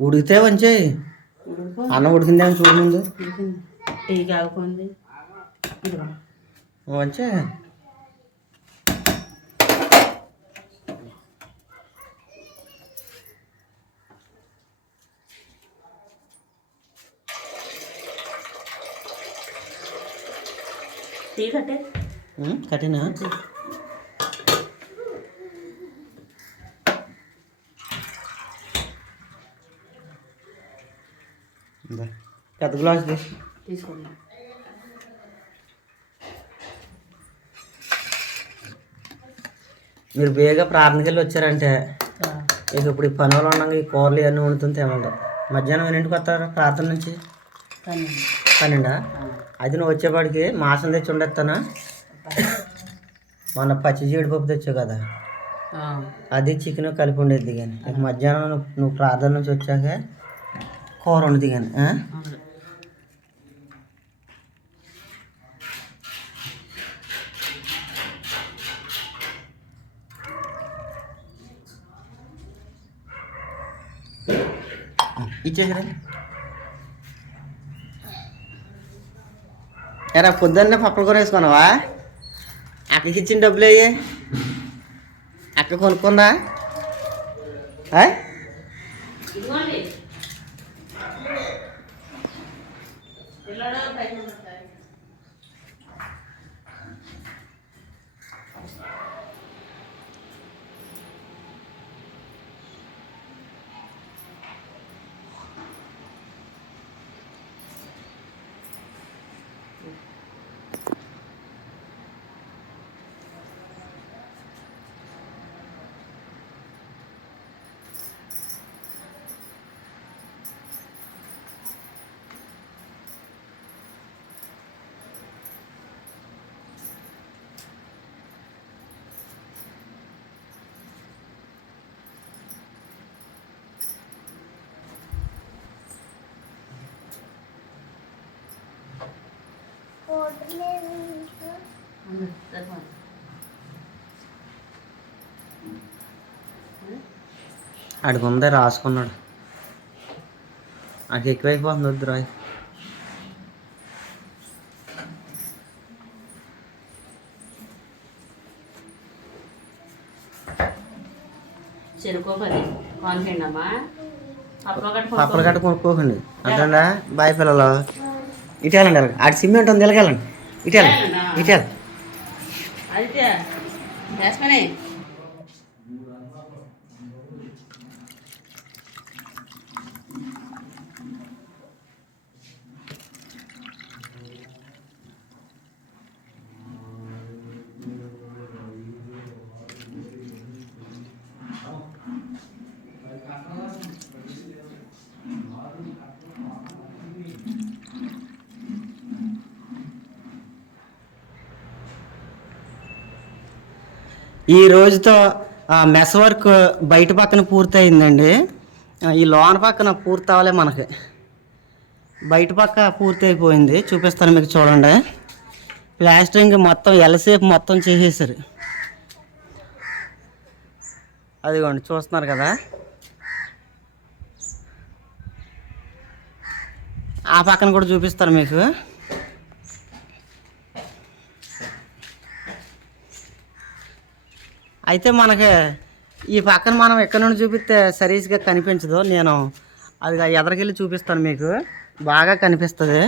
ఉడికితే వంచేయి అన్నం చూడు ముందు. ఉడికింది. టీ కాగుకుంది. ఇదిగో. వంచే టీ కట్టే. కట్టినా? పెద్ద గ్లాస్. తీసుకుందాం మీరు బేగా ప్రార్థనకి వెళ్ళి వచ్చారంటే ఇక ఇప్పుడు ఈ పనులు ఉండగా ఈ కూరలు ఇవన్నీ వండుతుంది తినండి మధ్యాహ్నం ఎన్నింటికి వస్తారు ప్రార్థన నుంచి? పన్నెండా. అది నువ్వు వచ్చేపాటికి మాసం తెచ్చి ఉండేస్తానా? మొన్న పచ్చి జీడిపప్పు తెచ్చావు కదా. అది చికెన్ కలిపి ఉండేది కానీ. ఇక మధ్యాహ్నం నువ్వు ప్రార్థన నుంచి వచ్చాక కూర ఉండదు కానీ ఆ? అవును. ఇచ్చేసరా ఎరా పొద్దున్నే పప్పులు కూర వేసుకున్నావా అక్కడికి ఇచ్చిన డబ్బులు అయ్యి అక్క కొనుక్కుందా పిల్లలు పైన ఉంటాయి. ఆడికి ఉందే రాసుకున్నాడు. నాకు ఎక్కువైపోతుంది వద్దు రాయ్. పప్పులో కట్ట కొనుక్కోకండి అంటా బాయ్ పిల్లలు. ఇటు వెళ్ళండి వెళ్ళండి ఆడి సిమెంట్ ఉంది వెళ్ళగలండి ఇటు వెళ్ళండి ఇటు వెళ్ళండి ఈ రోజుతో ఆ, మెస్ వర్క్ బయట పక్కన పూర్తయిందండి. ఈ లోన పక్కన పూర్తి అవ్వలే మనకి. బయట పక్క పూర్తి అయిపోయింది చూపిస్తాను మీకు చూడండి. ప్లాస్టరింగ్ మొత్తం ఎలసేపు మొత్తం చేసేసారు. అదిగోండి చూస్తున్నారు కదా. ఆ పక్కన కూడా చూపిస్తాను మీకు. అయితే మనకి ఈ పక్కన మనం ఎక్కడి నుండి చూపిస్తే సరీస్గా కనిపించదు నేను అది ఎదరికెళ్ళి చూపిస్తాను మీకు. బాగా కనిపిస్తుంది.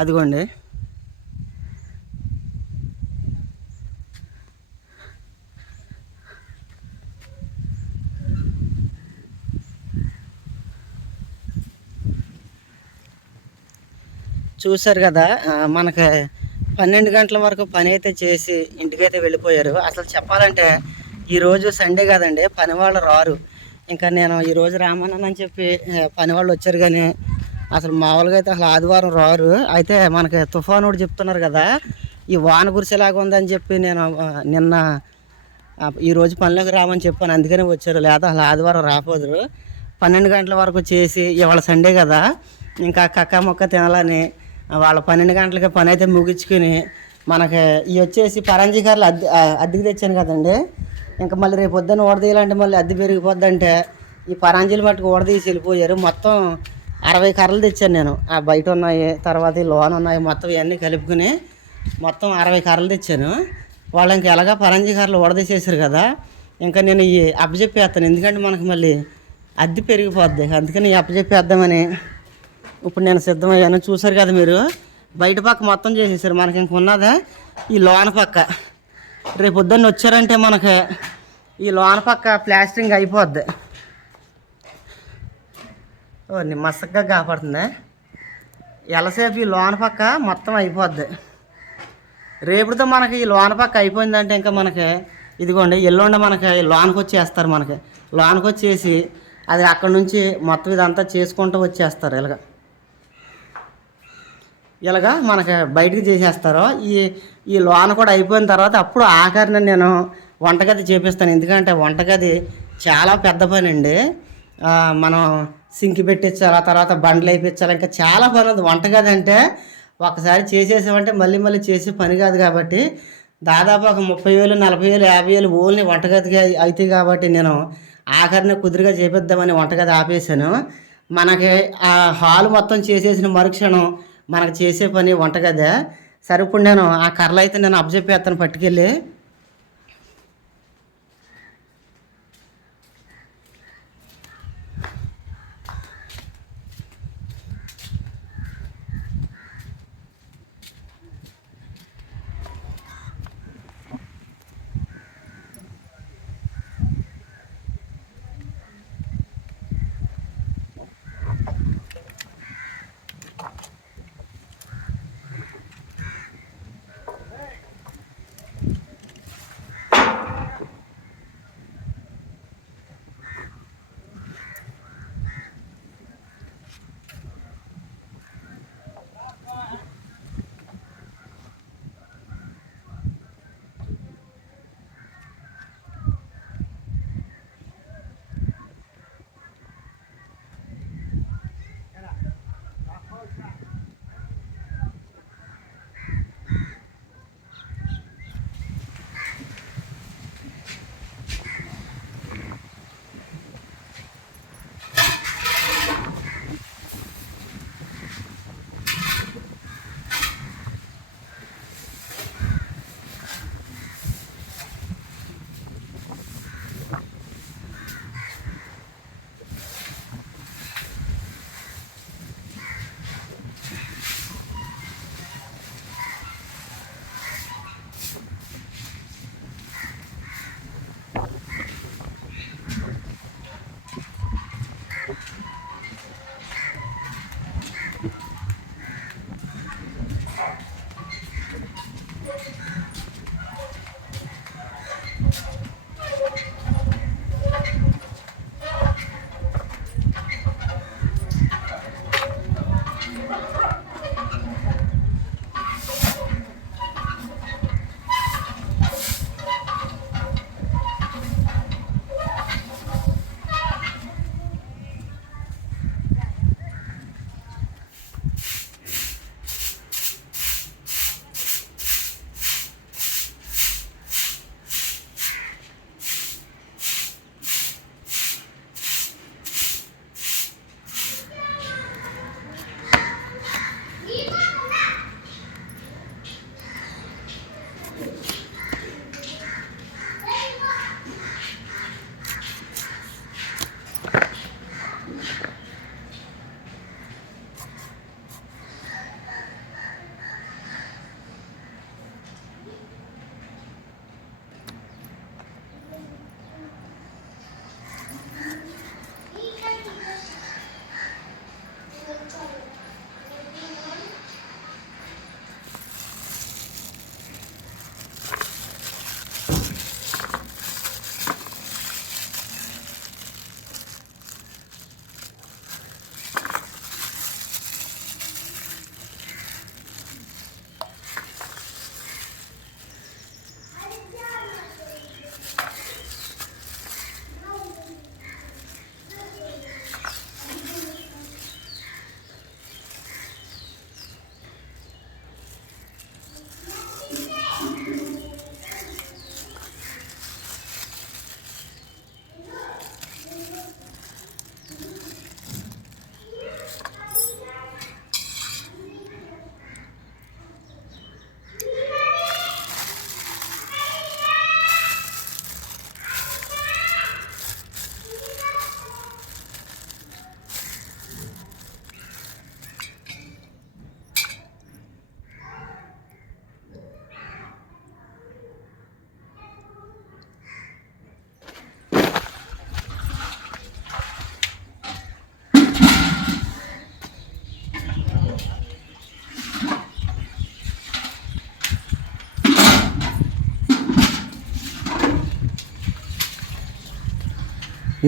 అదిగోండి. చూశారు కదా మనకి పన్నెండు గంటల వరకు పని అయితే చేసి ఇంటికైతే వెళ్ళిపోయారు. అసలు చెప్పాలంటే ఈరోజు సండే కదండి పని వాళ్ళు రారు. ఇంకా నేను ఈరోజు రామన్నానని చెప్పి పని వాళ్ళు వచ్చారు కానీ అసలు మామూలుగా అయితే అసలు ఆదివారం రారు. అయితే మనకి తుఫాను కూడా చెప్తున్నారు కదా ఈ వాన కురిసేలాగా ఉందని చెప్పి నేను నిన్న ఈరోజు పనిలోకి రామని చెప్పాను. అందుకనే వచ్చారు. లేదా అసలు ఆదివారం రాపోదురు పన్నెండు గంటల వరకు చేసి ఇవాళ సండే కదా ఇంకా కక్క మొక్క తినాలని వాళ్ళ పన్నెండు గంటలకి పని అయితే ముగించుకుని మనకి ఇవి వచ్చేసి పరంజీ కార్లు అద్దె అద్దెకి తెచ్చాను కదండి. ఇంకా మళ్ళీ రేపు పొద్దున్న ఓడదీయాలంటే మళ్ళీ అద్దె పెరిగిపోద్దంటే ఈ పరాంజీలు మట్టుకు ఓడదీసి వెళ్ళిపోయారు. మొత్తం అరవై కర్రలు తెచ్చాను నేను. ఆ బయట ఉన్నాయి తర్వాత లోన్ ఉన్నాయి మొత్తం ఇవన్నీ కలుపుకుని మొత్తం అరవై కర్రలు తెచ్చాను. వాళ్ళు ఇంకా ఎలాగా పరంజీ కర్రలు ఓడదీసేసారు కదా ఇంకా నేను ఈ అప్పచెప్పేస్తాను ఎందుకంటే మనకు మళ్ళీ అద్దె పెరిగిపోద్ది. అందుకని ఈ అప్పచెప్పేద్దామని ఇప్పుడు నేను సిద్ధమయ్యాను. చూసారు కదా మీరు? బయట పక్క మొత్తం చేసేసారు మనకి ఇంక ఉన్నదా? ఈ లోన పక్క. రేపు పొద్దున్న వచ్చారంటే మనకి ఈ లోన పక్క ప్లాస్టరింగ్ అయిపోద్ది. ఓ నిమ్మసగ్గా కాపాడుతుందా? ఎలసేపు ఈ లోన పక్క మొత్తం అయిపోద్ది. రేపుతో మనకి ఈ లోన పక్క అయిపోయిందంటే ఇంకా మనకి ఇదిగోండి ఎల్లుండి మనకి లోన్కి లోనకి వచ్చేస్తారు మనకి. లోన్కి వచ్చేసి అది అక్కడ నుంచి మొత్తం ఇదంతా చేసుకుంటూ వచ్చేస్తారు ఇలాగ. ఇలాగా మనకి బయటికి చేసేస్తారు ఈ ఈ లోన కూడా అయిపోయిన తర్వాత అప్పుడు ఆఖరిని నేను వంటగది చేపిస్తాను. ఎందుకంటే వంటగది చాలా పెద్ద పని అండి మనం సింక్ పెట్టించాలి ఆ తర్వాత బండ్లు వేయించాలి ఇంకా చాలా పని ఉంది. వంటగది అంటే ఒకసారి చేసేసామంటే మళ్ళీ మళ్ళీ చేసే పని కాదు కాబట్టి దాదాపు ఒక ముప్పై వేలు నలభై వేలు యాభై వేలు ఓన్లీ వంటగదికి అవుతాయి కాబట్టి నేను ఆఖరిని కుదురుగా చేపిద్దామని వంటగది ఆపేసాను మనకి ఆ హాల్ మొత్తం చేసేసిన మరుక్షణం మనకు చేసే పని వంటగదే. సరే ఇప్పుడు నేను ఆ కర్రలు అయితే నేను అప్పచెప్పేస్తాను పట్టుకెళ్ళి.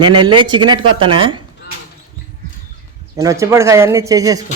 నేను వెళ్ళి చికెన్ ఎట్టుకొస్తానా నేను వచ్చేప్పటికి అవన్నీ చేసేసుకో.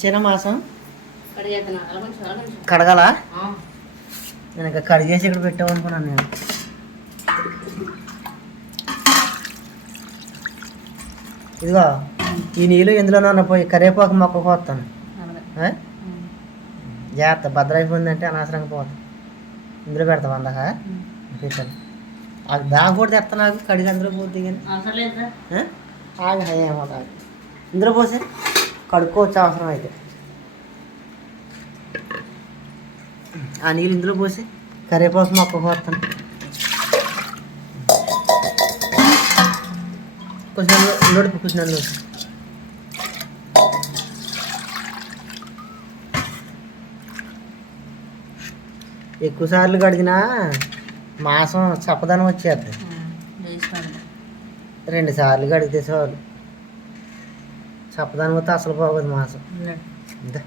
ఇచ్చిన మాసం కడగాల. నేను ఇంకా కడిగేసి ఇక్కడ పెట్టామనుకున్నాను నేను ఇదిగో ఈ నీళ్ళు ఎందులోనన్నా పోయి కరివేపాకు మొక్క. ఆ? జాగ్రత్త భద్రైపోయిందంటే అనవసరంగా పోతాం ఇందులో పెడతాం అందాక. పెట్టాను అది దాకా కూడా తెస్తా నాకు కడిగి అందులో పోద్ది కానీ? ఆగు ఏమో. ఇందులో పోసి కడుక్కోవచ్చు అవసరం అయితే ఆ నీళ్ళు ఇందులో పోసి కరివేపాకు మొక్క కోస్తాను. కొంచెం కొంచెం ఎక్కువ సార్లు కడిగినా మాసం చప్పదనం వచ్చేది వేసుకోండి రెండు సార్లు కడిగితే చాలు. చప్పదనం వస్తే అసలు పోగదు మాసం. ఇందా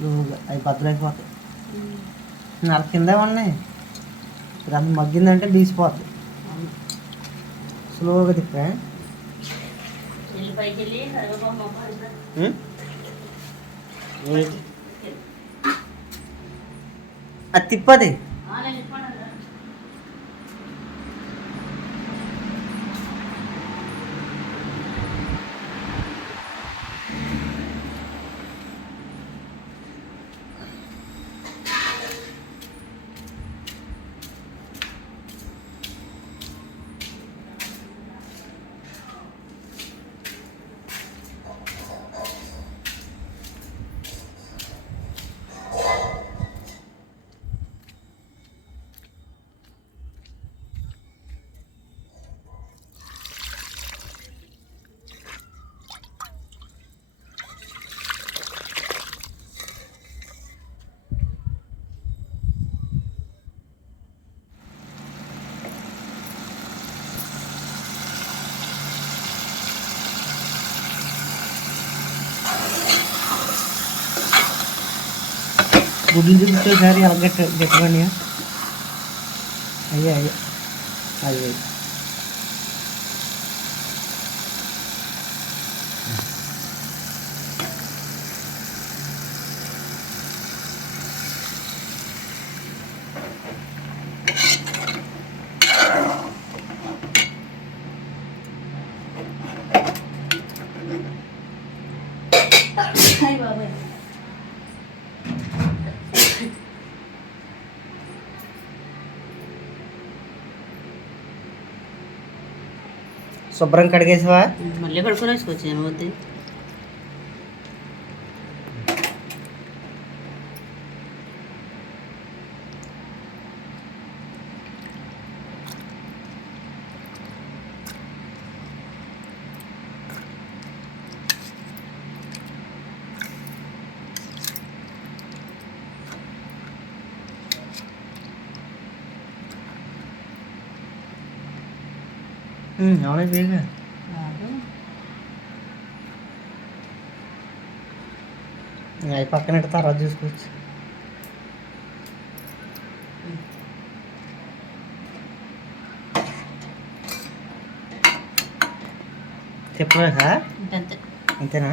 స్లోగా అవి బద్దలైపోతాయి నర కింద ఉన్నాయి. అంత మగ్గిందంటే తీసిపోతాయి స్లోగా తిప్పా? అది తిప్పది. గుడ్లు చూపిస్తే ఒకసారి ఎలా గట్టి గట్టిగా అయ్యా అయ్యా అయ్యే శుభ్రం కడిగేసావా? మళ్ళీ కడుక్కొని వేసుకోవచ్చు కాదు. అవి పక్కన తర్వాత చూసుకోవచ్చు చెప్పలేక ఇంకంతే అంతేనా